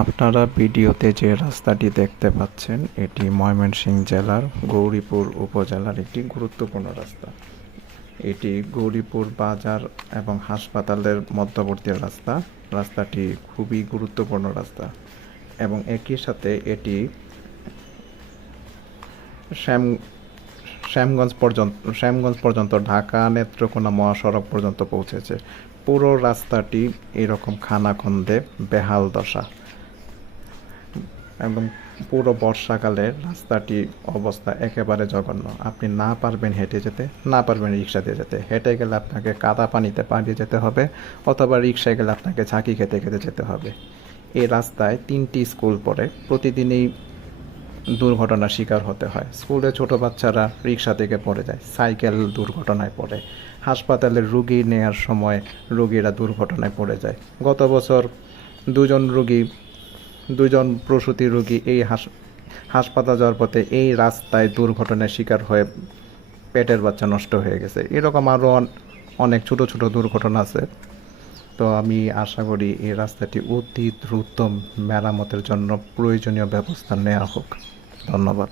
আপনারা ভিডিওতে যে রাস্তাটি দেখতে পাচ্ছেন, এটি ময়মনসিংহ জেলার গৌরীপুর উপজেলার একটি গুরুত্বপূর্ণ রাস্তা। এটি গৌরীপুর বাজার এবং হাসপাতালের মধ্যবর্তী রাস্তা। রাস্তাটি খুবই গুরুত্বপূর্ণ রাস্তা এবং একই সাথে এটি শ্যাম শ্যামগঞ্জ পর্যন্ত শ্যামগঞ্জ পর্যন্ত, ঢাকা নেত্রকোনা মহাসড়ক পর্যন্ত পৌঁছেছে। পুরো রাস্তাটি এরকম খানাখন্দে বেহাল দশা। এবং পুরো বর্ষাকালে রাস্তাটি অবস্থা একেবারে জঘন্য। আপনি না পারবেন হেঁটে যেতে, না পারবেন রিক্সা দিয়ে যেতে। হেঁটে গেলে আপনাকে কাদা পানিতে পাড়িয়ে যেতে হবে অথবা রিক্সায় গেলে আপনাকে ঝাঁকি খেতে খেতে যেতে হবে। এই রাস্তায় তিনটি স্কুল পড়ে। প্রতিদিনই দুর্ঘটনার শিকার হতে হয়। স্কুলে ছোট বাচ্চারা রিক্সা থেকে পড়ে যায়, সাইকেল দুর্ঘটনায় পড়ে। হাসপাতালে রুগী নেয়ার সময় রুগীরা দুর্ঘটনায় পড়ে যায়। গত বছর দুজন রুগী দুজন প্রসূতি রোগী এই হাস হাসপাতাল যাওয়ার পথে এই রাস্তায় দুর্ঘটনার শিকার হয়ে পেটের বাচ্চা নষ্ট হয়ে গেছে। এরকম আরও অনেক ছোট ছোট দুর্ঘটনা আছে। তো আমি আশা করি এই রাস্তাটি অতি দ্রুত মেরামতের জন্য প্রয়োজনীয় ব্যবস্থা নেওয়া হোক। ধন্যবাদ।